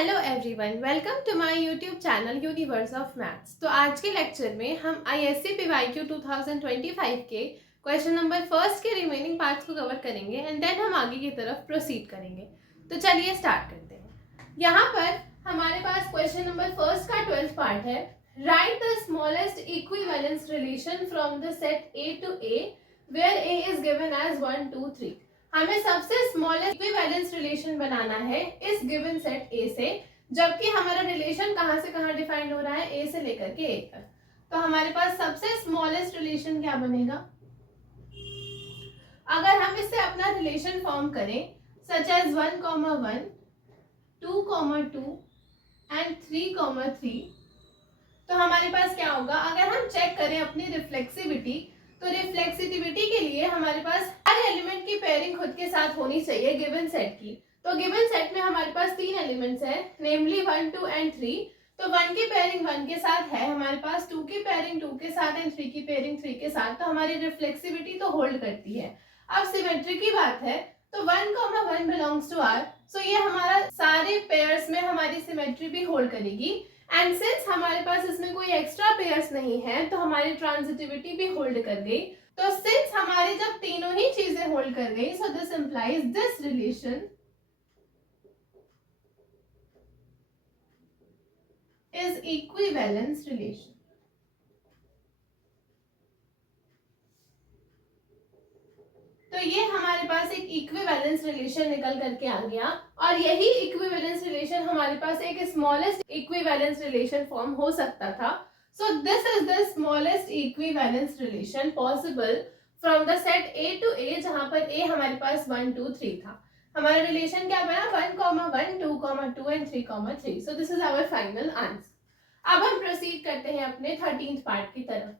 Hello everyone, welcome to my YouTube channel universe of maths. तो आज के lecture में हम आईएससी पीवाईक्यू 2025 के क्वेश्चन नंबर फर्स्ट के रिमेनिंग पार्ट्स को कवर करेंगे एंड देन हम आगे की तरफ प्रोसीड करेंगे। तो चलिए स्टार्ट करते हैं। यहाँ पर हमारे पास क्वेश्चन नंबर फर्स्ट का 12th पार्ट है। Write the smallest equivalence relation from the set A to A where A is given as 1 2 3। हमें सबसे स्मॉलेस्ट इक्विवेलेंस रिलेशन बनाना है इस गिवन सेट ए से, जबकि हमारा रिलेशन कहां से कहां डिफाइंड हो रहा है, ए से लेकर के ए तक। तो हमारे पास सबसे स्मॉलेस्ट रिलेशन क्या बनेगा? अगर हम इससे अपना रिलेशन फॉर्म करें सच एज 1, 1, 2, 2 एंड 3, 3, तो हमारे पास क्या होगा? अगर हम चेक करें अपनी रिफ्लेक्सिविटी, तो रिफ्लेक्सिविटी के लिए हमारे पास हर एलिमेंट की पेयरिंग खुद के साथ होनी चाहिए गिवन सेट की। तो गिवन सेट में हमारे पास 3 एलिमेंट्स हैं, नेमली 1, 2 एंड 3। तो 1 की पेयरिंग 1 के साथ है, हमारे पास 2 की पेयरिंग 2 के साथ एंड 3 की पेयरिंग 3 के साथ। तो हमारी रिफ्लेक्सिविटी तो होल्ड करती है। अब सिमेट्री की बात है, तो 1, 1 बिलोंग्स टू आर, सो ये हमारा सारे पेयर्स में हमारी सिमेट्री भी होल्ड करेगी। एंड सिंस हमारे पास इसमें कोई एक्स्ट्रा पेयर्स नहीं है, तो हमारी ट्रांजिटिविटी भी होल्ड कर गई। तो सिंस हमारी जब तीनों ही चीजें होल्ड कर गई, so this implies this relation is equivalence relation. तो ये हमारे पास एक इक्विवेलेंस रिलेशन निकल करके आ गया, और यही इक्विवेलेंस रिलेशन हमारे पास एक स्मॉलेस्ट इक्विवेलेंस रिलेशन फॉर्म हो सकता था। So this is the smallest equivalence relation possible from the set A to A, जहां पर ए हमारे पास 1 2 3 था। हमारा रिलेशन क्या बना? 1, 1, 2, 2 and 3, 3। So this is our final answer. अब हम प्रोसीड करते हैं अपने 13th पार्ट की तरफ।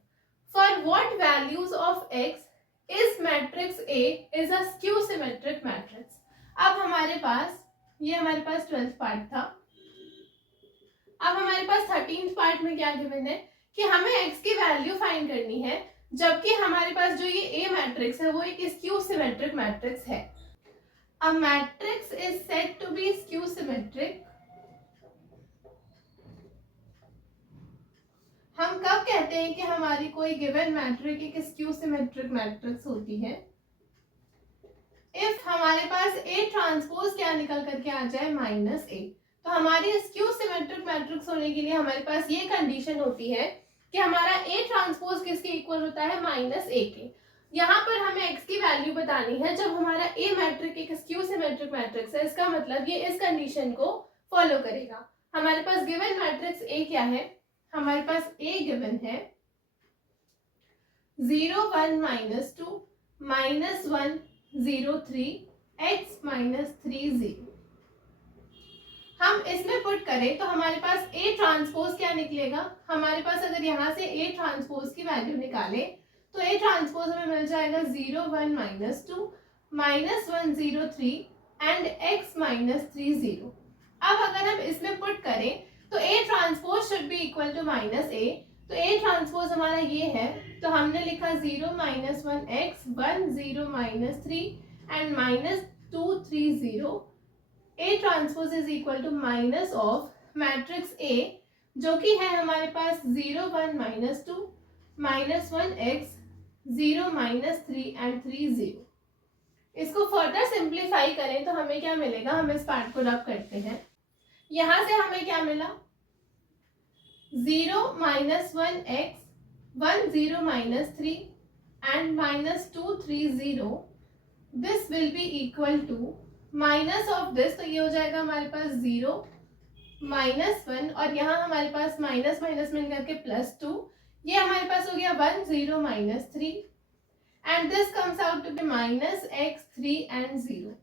For what values of X is matrix A is a skew symmetric matrix. अब हमारे पास ये हमारे पास 12th पार्ट था। अब हमारे पास 13th पार्ट में क्या गिवन है कि हमें x की वैल्यू फाइंड करनी है, जबकि हमारे पास जो ये A मैट्रिक्स है वो एक स्क्यू सिमेट्रिक मैट्रिक्स है। A matrix is said to be skew symmetric. हम कब कहते हैं कि हमारी कोई गिवन मैट्रिक एक स्क्यू सिमेट्रिक मैट्रिक्स होती है? इफ हमारे पास A ट्रांसपोज क्या निकल करके आ जाए? -A। तो हमारी स्क्यू सिमेट्रिक मैट्रिक्स होने के लिए हमारे पास ये कंडीशन होती है कि हमारा A ट्रांसपोज किसके इक्वल होता है? -A के। यहाँ पर हमें x की वैल्यू बतानी है जब हमारा A मैट्रिक एक स्क्यू सिमेट्रिक मैट्रिक्स है। इसका मतलब ये इस कंडीशन को फॉलो करेगा। हमारे पास गिवन मैट्रिक्स A क्या है? हमारे पास A गिवन है 0 1 -2 -1 0 3 x -3 0। हम इसमें पुट करें तो हमारे पास A ट्रांसपोज क्या निकलेगा? हमारे पास अगर यहाँ से A ट्रांसपोज की वैल्यू निकाले तो A ट्रांसपोज हमें मिल जाएगा 0 1 -2 -1 0 3 एंड x -3 0। अब अगर हम इसमें पुट करें तो A transpose should be equal to -A। तो A ट्रांसपोज हमारा ये है, तो हमने लिखा 0 -1 x 1 0 -3 and -2 3 0। A transpose is equal to minus of matrix A, जो कि है हमारे पास 0 1 -2 -1 x 0 -3 एंड 3 0। इसको फर्दर सिंप्लीफाई करें तो हमें क्या मिलेगा? हम इस पार्ट को रब करते हैं। यहां से हमें क्या मिला? 0 -1 x 1 0 -3 and -2 3 0। this will be equal to minus of this, तो ये हो जाएगा हमारे पास 0 -1 और यहाँ हमारे पास माइनस माइनस मिल करके +2। ये हमारे पास हो गया 1 0 -3 and this comes out to be -x 3 and 0।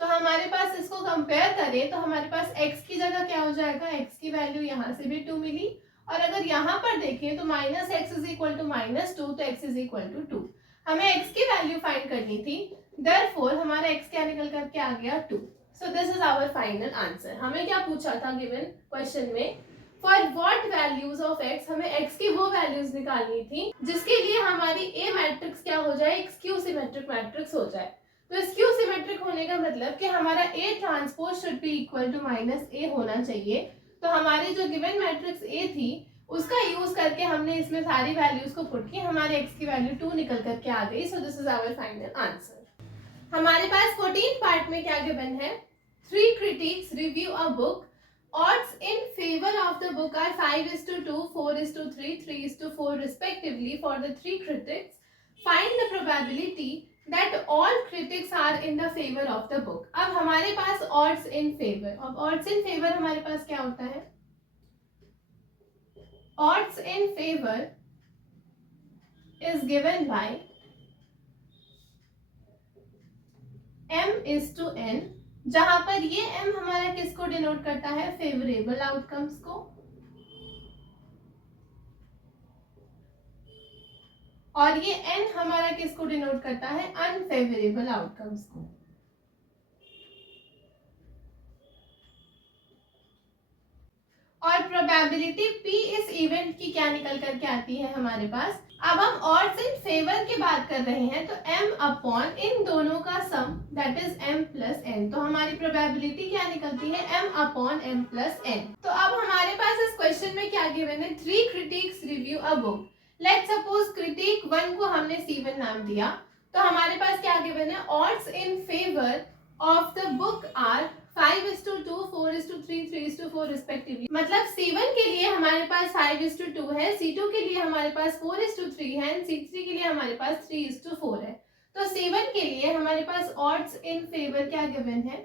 तो हमारे पास इसको कंपेयर करें तो हमारे पास x की जगह क्या हो जाएगा? x की वैल्यू यहाँ से भी 2 मिली, और अगर यहाँ पर देखें तो -x इज इक्वल टू -2, तो x इज इक्वल टू 2। हमें x की वैल्यू फाइंड करनी थी, देयरफॉर हमारा x क्या निकल करके आ गया? 2। So this is our final answer. हमें क्या पूछा था गिवन क्वेश्चन में? For what values of x, हमें x की वो वैल्यूज निकालनी थी जिसके लिए हमारी A मैट्रिक्स क्या हो जाए? एक स्क्यू सिमेट्रिक मैट्रिक्स हो जाए। तो स्क्यू सिमेट्रिक होने का मतलब कि हमारा A transpose should be equal to minus A होना चाहिए। तो हमारी जो गिवन मैट्रिक्स A थी उसका यूज करके हमने इसमें सारी वैल्यूज को पुट की, हमारे x की वैल्यू 2 निकल करके आ गई। So this is our final answer. हमारे पास 14th पार्ट में क्या गिवन है, 3 critics review a book. Odds in favor of the book are 5:2, 4:3, 3:4 respectively for the 3 critics. Find the probability that all critics are in the favor of the book. अब हमारे पास odds in favor, अब odds in favor हमारे पास क्या होता है, odds in favor is given by m/n, जहां पर ये m हमारा किसको डिनोट करता है, फेवरेबल आउटकम्स को, और ये n हमारा किसको डिनोट करता है, अनफेवरेबल आउटकम्स को। और प्रोबेबिलिटी p इस इवेंट की क्या निकल करके आती है हमारे पास। अब हम ऑड्स इन फेवर की बात कर रहे हैं, तो m अपॉन इन दोनों का sum that is m plus n, तो हमारी प्रोबेबिलिटी क्या निकलती है, m upon m plus n। तो अब हमारे पास इस क्वेश्चन में क्या गिवन है, 3 critics review a book. Let's suppose critic 1 को हमने C1 नाम दिया, तो हमारे पास क्या गिवन है, odds in favour of the book are 5:2, 4:3, 3:4 respectively. मतलब C1 के लिए हमारे पास 5:2 है, C2 के लिए हमारे पास 4:3 है, C3 के लिए हमारे पास 3:4 है। तो C1 के लिए हमारे पास ऑड्स इन फेवर क्या गिवन है,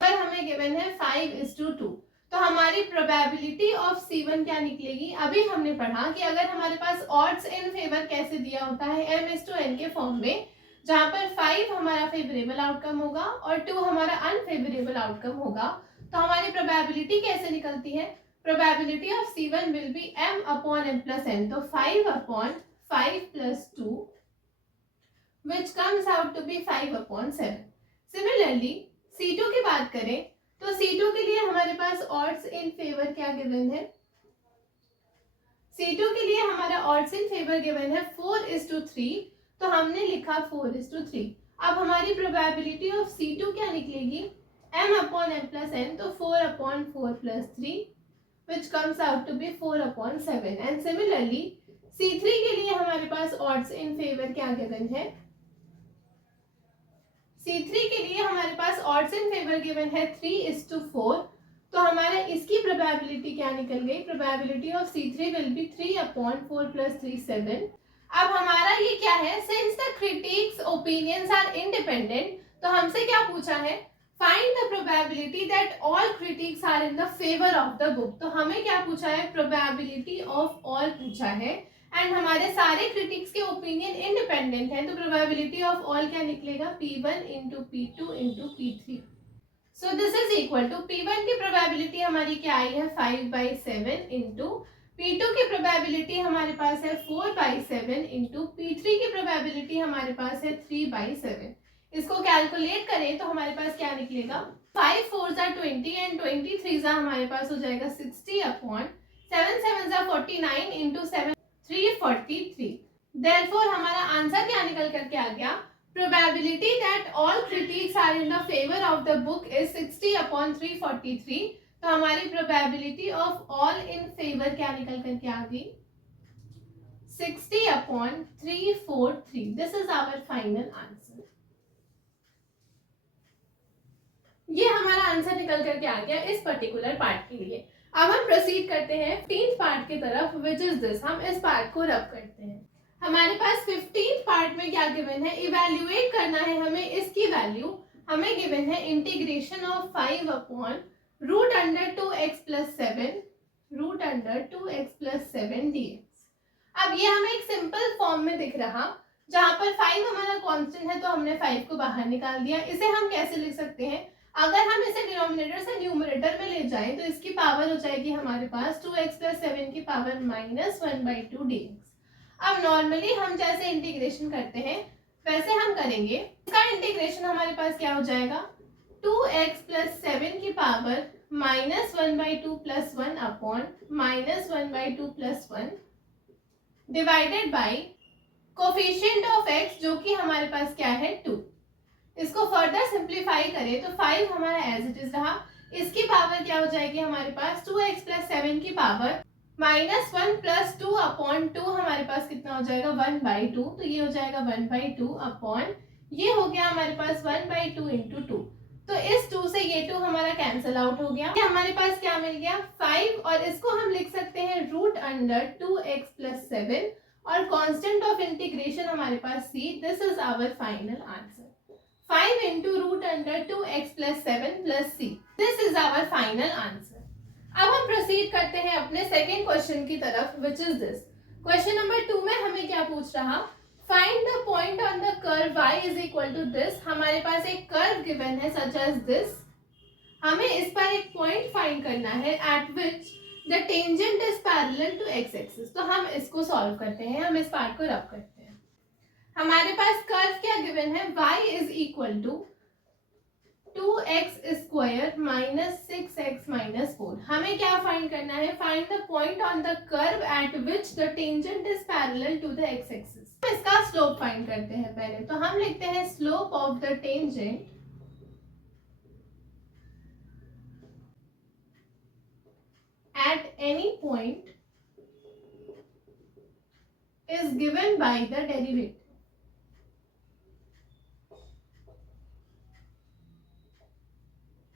पर हमें गिवन है 5:2। तो हमारी प्रोबेबिलिटी ऑफ C1 क्या निकलेगी, अभी हमने पढ़ा कि अगर हमारे पास ऑड्स इन फेवर कैसे दिया होता है, m/n के फॉर्म में, जहां पर 5 हमारा फेवरेबल आउटकम होगा और 2 हमारा अनफेवरेबल आउटकम होगा, तो हमारी प्रोबेबिलिटी कैसे निकलती है, probability of C1 will be m upon m plus n, तो 5 upon 5 plus 2 which comes out to be 5 upon 7। Similarly C2 की बात करें, तो C2 के लिए हमारे पास ऑड्स इन फेवर क्या गिवन है, C2 के लिए हमारा ऑड्स इन फेवर गिवन है 4:3, तो हमने लिखा 4:3। अब हमारी प्रोबेबिलिटी ऑफ C2 क्या निकलेगी, m upon m plus n, तो 4 upon 4 plus 3 which comes out to be 4 upon 7। And similarly C3 के लिए हमारे पास ऑड्स इन फेवर क्या गिवन है, C3 के लिए हमारे पास ऑड्स इन फेवर गिवन है 3:4, तो हमारा इसकी प्रोबेबिलिटी क्या निकल गई, probability of C3 will be 3 upon 4 plus 3 7। अब हमारा ये क्या है, since the critics opinions are independent, तो हमसे क्या पूछा है, find the probability that all critics are in the favour of the book. तो हमें क्या पूछा है, प्रोबेबिलिटी ऑफ ऑल पूछा है, एंड हमारे सारे क्रिटिक्स के ओपिनियन इंडिपेंडेंट हैं, तो प्रोबेबिलिटी ऑफ ऑल क्या निकलेगा, P1 into P2 into P3। So this is equal to P1 की प्रोबेबिलिटी हमारी क्या आई है, 5/7 इंटू P2 की प्रोबेबिलिटी हमारे पास है 4/7 इंटू P3 की प्रोबेबिलिटी हमारे पास है 3/7। इसको कैलकुलेट करें तो हमारे पास क्या निकलेगा, 5 4s are 20 एंड 23s हमारे पास हो जाएगा 60 upon 7 7s are 49 into 7 343। Therefore हमारा आंसर क्या निकल करके आ गया, probability that all critics are in the favour of the book is 60 upon 343। तो हमारी probability of all in favour क्या निकल करके आ गई, 60 upon 343। This is our final answer. ये हमारा आंसर निकल करके आ गया इस पर्टिकुलर पार्ट के लिए। अब हम प्रोसीड करते हैं 15th पार्ट की तरफ, विच इज दिस। हम इस पार्ट को रब करते हैं। हमारे पास 15th पार्ट में क्या गिवन है, इवैल्यूएट करना है हमें इसकी वैल्यू। हमें गिवन है integration of 5 upon root under 2x plus 7 root under 2x plus 7 dx। अब ये हमें एक सिंपल फॉर्म में दिख रहा, जहां पर 5 हमारा कांस्टेंट है तो हमने 5 को बाहर निकाल दिया। इसे हम कैसे लिख सकते हैं, अगर हम इसे डिनोमिनेटर से न्यूमरेटर में ले जाएं तो इसकी पावर हो जाएगी हमारे पास 2x प्लस 7 की पावर -1/2 dx। अब नॉर्मली हम जैसे इंटीग्रेशन करते हैं वैसे हम करेंगे। इसका इंटीग्रेशन हमारे पास क्या हो जाएगा, 2x प्लस 7 की power -1/2 plus 1 upon -1/2 plus 1 divided by coefficient of x जो कि हमारे पास क्या है 2। इसको फर्दर सिंप्लीफाई करें तो 5 हमारा एज इट इज रहा। इसकी पावर क्या हो जाएगी हमारे पास 2x प्लस 7 की पावर -1 प्लस 2 अपॉन 2 हमारे पास कितना हो जाएगा 1/2। तो ये हो जाएगा 1/2 अपॉन ये हो गया हमारे पास 1/2 इंटू 2। तो इस 2 से ये 2 हमारा कैंसिल आउट हो गया। हमारे पास क्या मिल गया 5 और इसको हम लिख सकते हैं रूट अंडर 2x प्लस 7 और कांस्टेंट ऑफ इंटीग्रेशन हमारे पास c। This is our final answer 5 into root under 2x plus 7 plus c. This is our final answer. अब हम प्रोसीड करते हैं अपने सेकेंड क्वेश्चन की तरफ which is this. Question number 2 में हमें क्या पूछ रहा find the point on the curve y is equal to this. हमारे पास एक कर्व गिवन है such as this. हमें इस पर एक पॉइंट फाइंड करना है at which the tangent is parallel to x axis. तो हम इसको सॉल्व करते हैं, हम इस पार्ट को रब करते हैं। हमारे पास कर्व क्या गिवन है y is equal to 2x square minus 6x minus 4। हमें क्या फाइंड करना है find the point on the curve at which the tangent is parallel to the x axis. इसका स्लोप फाइंड करते हैं पहले। तो हम लिखते हैं slope of the tangent at any point is given by the derivative.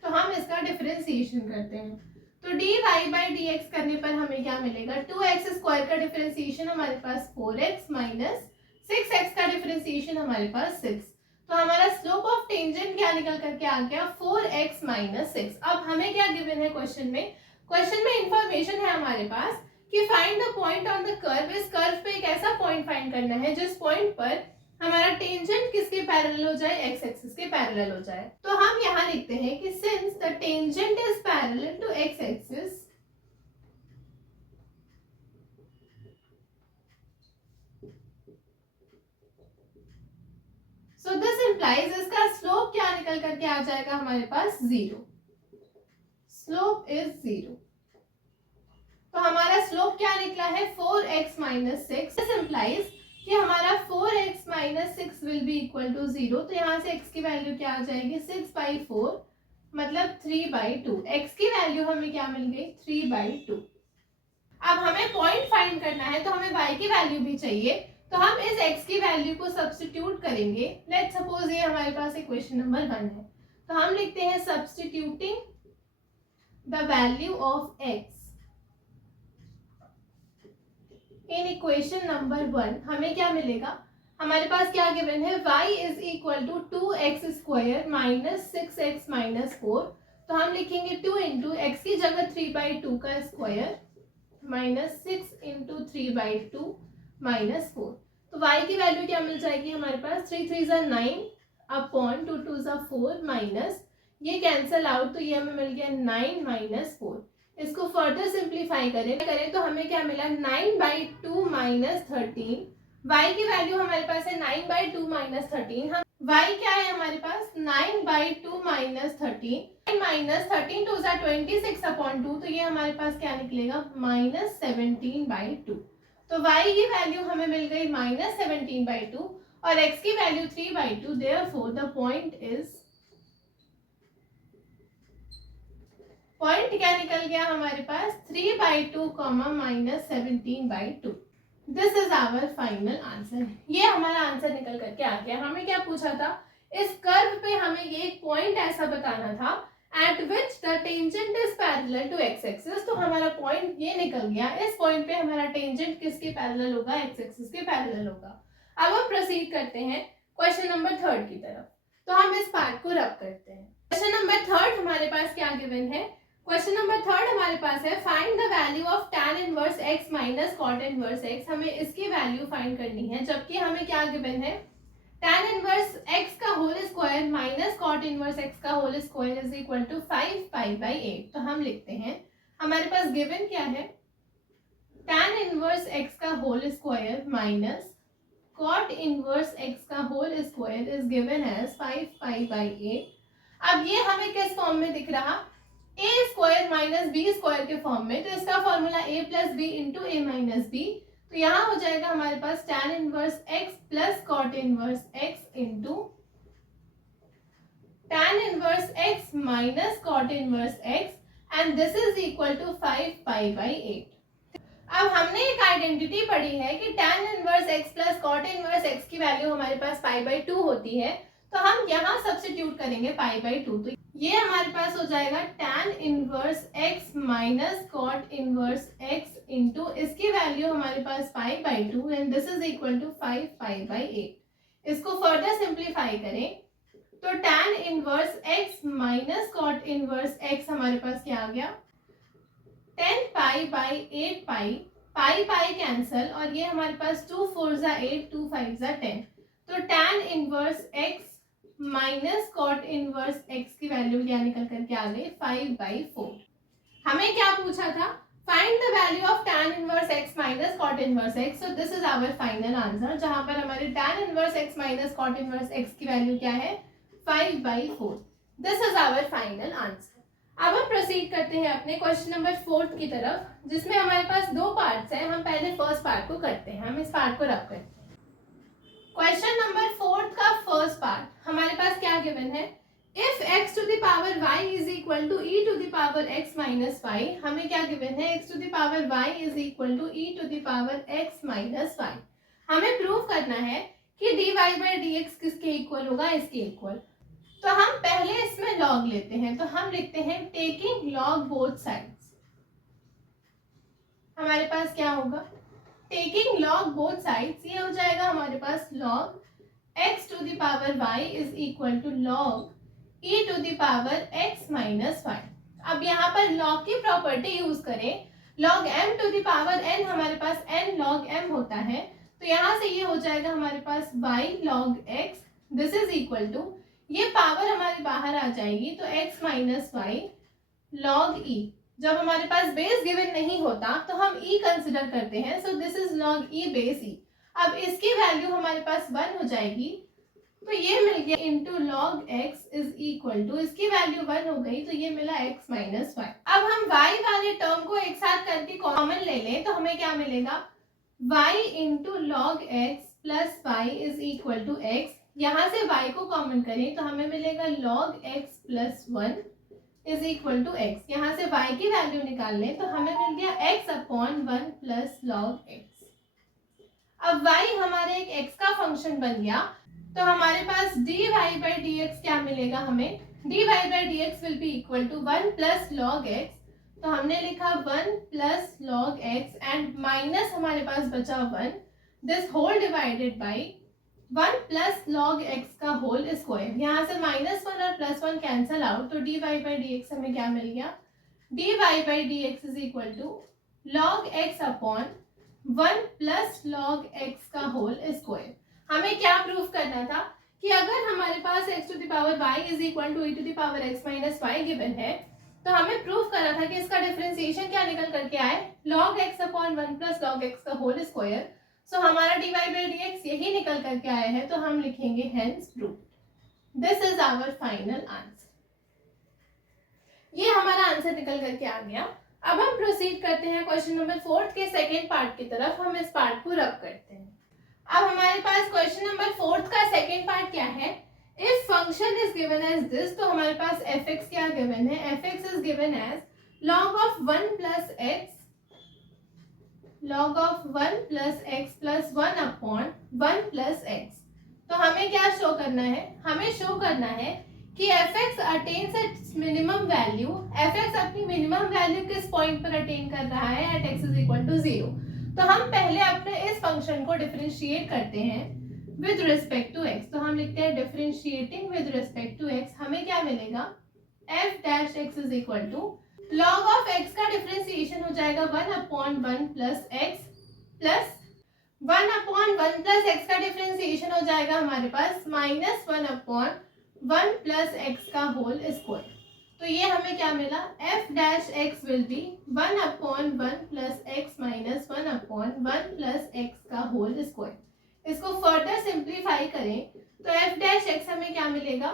तो हम इसका डिफरेंशिएशन करते हैं। तो dy बाई dx करने पर हमें क्या मिलेगा 2x स्क्वायर का डिफरेंशिएशन हमारे पास 4x माइनस 6x का डिफरेंशिएशन हमारे पास 6। तो हमारा स्लोप ऑफ टेंजेंट क्या निकल करके आ गया 4x माइनस 6। अब हमें क्या गिवन है क्वेश्चन में इंफॉर्मेशन है हमारे पास कि find the point on the curve. इस कर्व पे एक ऐसा पॉइंट फाइंड करना है जिस पॉइंट पर हमारा टेंजेंट किसके पैरेलल हो जाए x एक्सिस के पैरेलल हो जाए। तो हम यहाँ लिखते हैं कि since the tangent is parallel to x axis so this implies इसका स्लोप क्या निकल करके आ जाएगा हमारे पास 0। Slope is 0। तो हमारा स्लोप क्या निकला है 4x माइनस 6। दिस इंप्लाइज कि हमारा 4x minus 6 will be equal to 0। तो यहाँ से x की वैल्यू क्या आ जाएगी 6/4 मतलब 3/2। x की वैल्यू हमें क्या मिल गई 3/2। अब हमें पॉइंट फाइंड करना है तो हमें y की वैल्यू भी चाहिए। तो हम इस x की वैल्यू को सब्स्टिट्यूट करेंगे। लेट्स सपोज ये हमारे पास इक्वेशन नंबर 1 है। तो हम लिखते हैं substituting the value of x in equation number 1 हमें क्या मिलेगा हमारे पास क्या गिवन है y is equal to 2x square minus 6x minus 4। तो हम लिखेंगे 2 इंटू एक्स की जगह 3/2 का स्क्वायर माइनस 6 इंटू 3/2 माइनस 4। तो y की वैल्यू क्या मिल जाएगी हमारे पास 3 3 ज़ा 9 अपॉन 2 2 ज़ा 4 माइनस ये कैंसिल आउट। तो ये हमें मिल गया 9 माइनस 4। इसको फर्दर सिंप्लीफाई करें तो हमें क्या मिला 9/2 माइनस 13। y की वैल्यू हमारे पास है 9/2 माइनस 13। हम y क्या है हमारे पास 9/2 माइनस 13 माइनस 13 2 ज़ा 26 अपॉन 2। तो ये हमारे पास क्या निकलेगा माइनस 17/2। तो y की वैल्यू हमें मिल गई माइनस 17/2 और x की वैल्यू 3/2। देयरफॉर द पॉइंट क्या निकल गया हमारे पास 3/2 minus 17/2। This is our final answer. ये हमारा आंसर निकल करके आ गया। हमें क्या पूछा था इस कर्व पे हमें ये एक पॉइंट ऐसा बताना था at which the tangent is parallel to x axis. तो हमारा पॉइंट ये निकल गया। इस पॉइंट पे हमारा टेंजेंट किसके पैरेलल होगा x एक्सिस के पैरेलल होगा। अब हम प्रोसीड करते हैं क्वेश्चन नंबर 3 की तरफ। तो हम इस पार्ट को रब करते हैं। क्वेश्चन नंबर 3 हमारे पास क्या गिवन है क्वेश्चन नंबर 3 हमारे पास है find the value of tan inverse x minus cot inverse x। हमें इसकी वैल्यू फाइंड करनी है जबकि हमें क्या गिवन है tan इनवर्स x का whole square minus cot inverse x का whole square is equal to 5π/8। तो हम लिखते हैं हमारे पास गिवन क्या है tan इनवर्स x का whole square minus cot inverse x का whole square is given as 5π/8। अब ये हमें किस फॉर्म में दिख रहा a square minus b square के फॉर्म में। तो इसका formula a plus b into a minus b. तो यहाँ हो जाएगा हमारे पास tan inverse x plus cot inverse x into tan inverse x minus cot inverse x and this is equal to 5 pi by 8। अब हमने एक आइडेंटिटी पढ़ी है कि tan inverse x plus cot inverse x की वैल्यू हमारे पास pi by 2 होती है, तो हम यहाँ सब्स्टिट्यूट करेंगे पाई बाई 2, तो ये हमारे पास हो जाएगा tan inverse x minus cot inverse x into इसकी वैल्यू हमारे पास pi by 2 and this is equal to 5 pi by 8। इसको फर्दर सिंप्लीफाई करें तो tan inverse x minus cot inverse x हमारे पास क्या आ गया 10 पाई by 8 pi, pi pi cancel और ये हमारे पास 2 4 जा 8 2 5 जा 10, तो tan inverse x minus cot inverse x की वैल्यू क्या निकल करके आ गई 5 बाई 4। हमें क्या पूछा था, find the value of tan inverse x minus cot inverse x, so this is our final answer, जहां पर हमारे tan inverse x minus cot inverse x की वैल्यू क्या है 5 by 4। This is our final answer. अब हम proceed करते हैं अपने क्वेश्चन नंबर 4 की तरफ, जिसमें हमारे पास दो पार्ट्स हैं। हम पहले फर्स्ट पार्ट को करते हैं, हम इस पार्ट को रख करते हैं। क्वेश्चन नंबर 4 का फर्स्ट पार्ट हमारे पास क्या गिवन है, if x to the power y is equal to e to the power x minus y, हमें क्या गिवन है x to the power y is equal to e to the power x minus y। हमें prove करना है कि dy by dx किसके equal होगा, इसके इक्वल। तो हम पहले इसमें log लेते हैं, तो हम लिखते हैं टेकिंग log बोथ साइड्स। हमारे पास क्या होगा टेकिंग log बोथ साइड्स, ये हो जाएगा हमारे पास log x to the power y is equal to log e to the power x minus y। अब यहाँ पर log की प्रॉपर्टी यूज करें, log m to the power n हमारे पास n log m होता है, तो यहाँ से ये हो जाएगा हमारे पास y log x, this is equal to, ये पावर हमारे बाहर आ जाएगी तो x minus y log e। जब हमारे पास बेस गिवन नहीं होता तो हम e कंसिडर करते हैं, सो this is log e base e। अब इसकी वैल्यू हमारे पास 1 हो जाएगी, तो ये मिल गया into log x is equal to, इसकी वैल्यू 1 हो गई तो ये मिला x माइनस y। अब हम y वाले टर्म को एक साथ करके कॉमन ले लें तो हमें क्या मिलेगा y into log x plus y is equal to x, यहाँ से y को कॉमन करें तो हमें मिलेगा log x plus 1 is equal to x, यहाँ से y की वैल्यू निकाल लें तो हमें मिल गया x upon 1 plus log x। अब y हमारे एक x का फंक्शन बन गया, तो हमारे पास dy बाई dx क्या मिलेगा, हमें dy by dx will be equal to 1 plus log x, तो हमने लिखा 1 plus log x and minus हमारे पास बचा 1, this whole divided by 1 plus log x का होल स्क्वायर। यहाँ से -1 और +1 कैंसल आउट, तो dy बाई dx हमें क्या मिल गया dy by dx is equal to log x upon 1 plus log x का होल स्क्वायर। हमें क्या प्रूफ करना था कि अगर हमारे पास x to the power y is equal to e to the power x minus y given है, तो हमें प्रूफ करना था कि इसका डिफरेंशिएशन क्या निकल करके आए log x upon 1 plus log x का होल स्क्वायर। सो हमारा dy बाई dx यही निकल करके आया है, तो हम लिखेंगे hence proved. This is our final answer. ये हमारा आंसर निकल करके आ गया। अब हम प्रोसीड करते हैं क्वेश्चन नंबर 4 के सेकेंड पार्ट की तरफ, हम इस पार्ट को रब करते हैं। अब हमारे पास क्वेश्चन नंबर 4 का सेकेंड पार्ट क्या है, if function is given as this, तो हमारे पास fx क्या गिवन है, fx is given as log of 1 plus x, log of 1 plus x plus 1 upon 1 plus x। तो हमें क्या शो करना है, हमें शो करना है कि fx attains its minimum value, fx अपनी मिनिमम वैल्यू किस पॉइंट पर अटेन कर रहा है, at x is equal to 0। तो हम पहले अपने इस फंक्शन को डिफरेंशिएट करते हैं विद रिस्पेक्ट टू x, तो हम लिखते हैं differentiating with respect to x, हमें क्या मिलेगा f dash x is equal to log of x का डिफरेंशिएशन हो जाएगा 1 upon 1 plus x plus 1 upon 1 plus x का डिफरेंशिएशन हो जाएगा हमारे पास -1 अपॉन 1 प्लस x का होल स्क्वायर। तो ये हमें क्या मिला f dash x will be 1 upon 1 plus x minus 1 upon 1 plus x का होल स्क्वायर। इसको फर्दर सिंप्लीफाई करें तो f डैश x हमें क्या मिलेगा,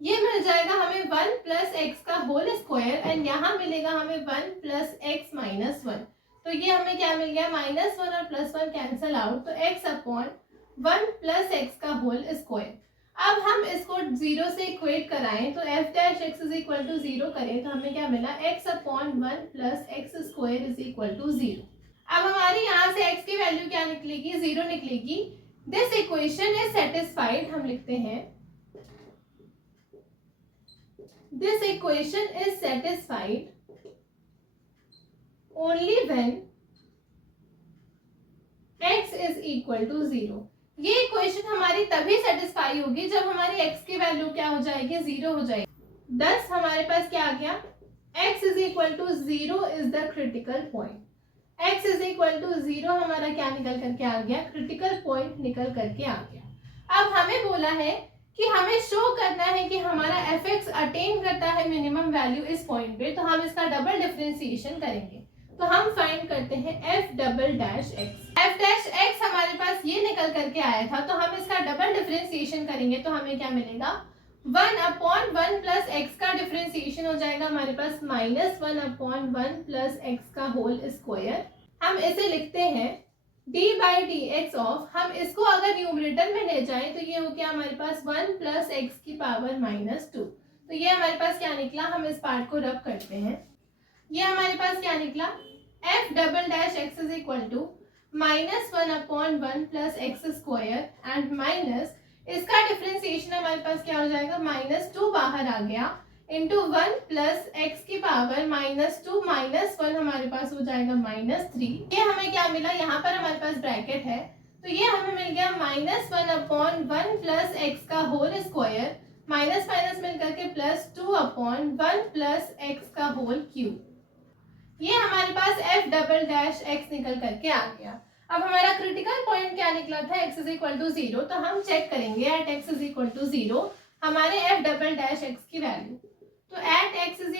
ये मिल जाएगा हमें 1 प्लस x का होल स्क्वायर एंड यहाँ मिलेगा हमें 1 प्लस x माइनस 1। तो ये हमें क्या मिल गया, -1 और +1 कैंसल आउट, तो x/1 + x का होल स्क्वायर। अब हम इसको 0 से इक्वेट कराएं तो f' x 0 करें तो हमें क्या मिला, x/1 + x² 0। अब हमारी यहाँ से x की वैल्यू क्या निकलेगी, 0 निकलेगी। दिस इक्वेशन इज सेटिस्फाइड, हम लिखते हैं this equation is satisfied only when x = 0। ये इक्वेशन हमारी तभी सेटिस्फाई होगी जब हमारी x की वैल्यू क्या हो जाएगी, 0 हो जाएगी। thus हमारे पास क्या आ गया, x = 0 is the critical point. x = 0 हमारा क्या निकल करके आ गया, क्रिटिकल पॉइंट निकल करके आ गया। अब हमें बोला है कि हमें शो करना है कि हमारा fx अटेन करता है मिनिमम वैल्यू इस पॉइंट पे, तो हम इसका डबल डिफरेंशिएशन करेंगे। तो हम फाइंड करते हैं f'(x) हमारे पास ये निकल करके आया था, तो हम इसका डबल डिफरेंशिएशन करेंगे तो हमें क्या मिलेगा, 1/1 + x का डिफरेंशिएशन हो जाएगा हमारे पास -1/1 + x का होल स्क्वायर। हम इसे लिखते हैं d/dx ऑफ, हम इसको अगर न्यूमरेटर में ले जाएं तो ये हो गया हमारे पास 1 + x⁻²। तो ये हमारे पास क्या निकला, हम इस पार्ट को रब करते हैं। ये हमारे पास क्या निकला, f'(x) -1/1 + x² एंड माइनस इसका डिफरेंशिएशन हमारे पास क्या हो जाएगा, -2 बाहर आ गया इंटू 1 + x⁻²- 1 हमारे पास हो जाएगा -3। ये हमें क्या मिला, यहाँ पर हमारे पास ब्रैकेट है, तो ये हमें मिल गया -1/1 + x का होल स्क्वायर माइनस माइनस मिलकर के +2/1 + x का होल क्यूब। ये हमारे पास f'(x) निकल करके आ गया। अब हमारा क्रिटिकल पॉइंट क्या निकला था, x = 0, तो हम चेक करेंगे एट x = 0 हमारे f'(x) की वैल्यू। तो एट x =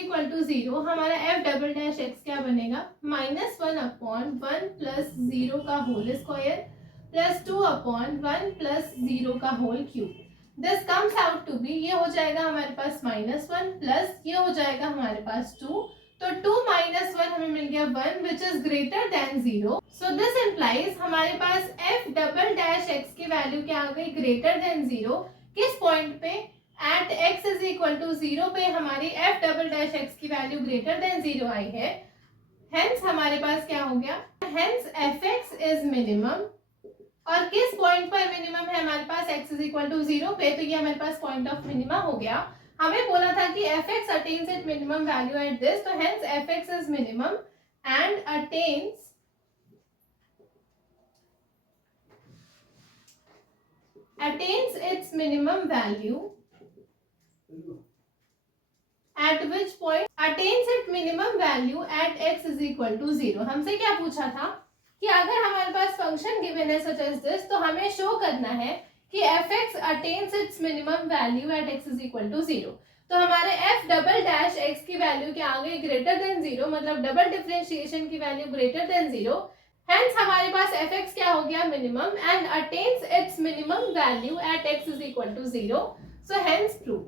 0 हमारा f'(x) क्या बनेगा, -1/1 + 0 का होल स्क्वायर +2/1 + 0 का whole cube. This comes out to be, ये हो जाएगा हमारे पास -1 प्लस ये हो जाएगा हमारे पास 2, तो 2 - 1 हमें मिल गया 1 which is greater than 0। So this implies हमारे पास f'(x) की वैल्यू क्या आ गई, ग्रेटर देन 0। किस पॉइंट पे, एट x = 0 पे हमारी f'(x) की वैल्यू ग्रेटर देन 0 आई है। हेंस हमारे पास क्या हो गया, हेंस fx इज मिनिमम। और किस पॉइंट पर मिनिमम है हमारे पास, x = 0 पे, तो ये हमारे पास पॉइंट ऑफ मिनिमा हो गया। हमें बोला था कि fx attains it minimum value at this, तो hence fx is minimum and attains its minimum value at which point attains its minimum value at x = 0। हमसे क्या पूछा था कि अगर हमारे पास फंक्शन गिवन है सच एज दिस, तो हमें शो करना है कि fx attains its minimum value at x = 0। तो हमारे f'(x) की वैल्यू क्या आ गई, ग्रेटर देन 0, मतलब डबल डिफरेंशिएशन की वैल्यू ग्रेटर देन 0। हेंस हमारे पास fx क्या हो गया, minimum and attains its minimum value at x = 0। So hence prove.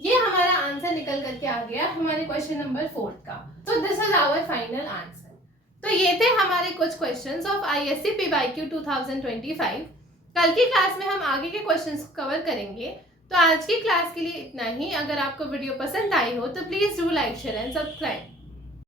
ये हमारा आंसर निकल करके आ गया हमारे क्वेश्चन नंबर 4 का। So this is our final answer. तो ये थे हमारे कुछ क्वेश्चंस ऑफ ISC PYQ 2025। कल की क्लास में हम आगे के क्वेश्चंस को कवर करेंगे। तो आज की क्लास के लिए इतना ही। अगर आपको वीडियो पसंद आई हो तो please do like, share and subscribe.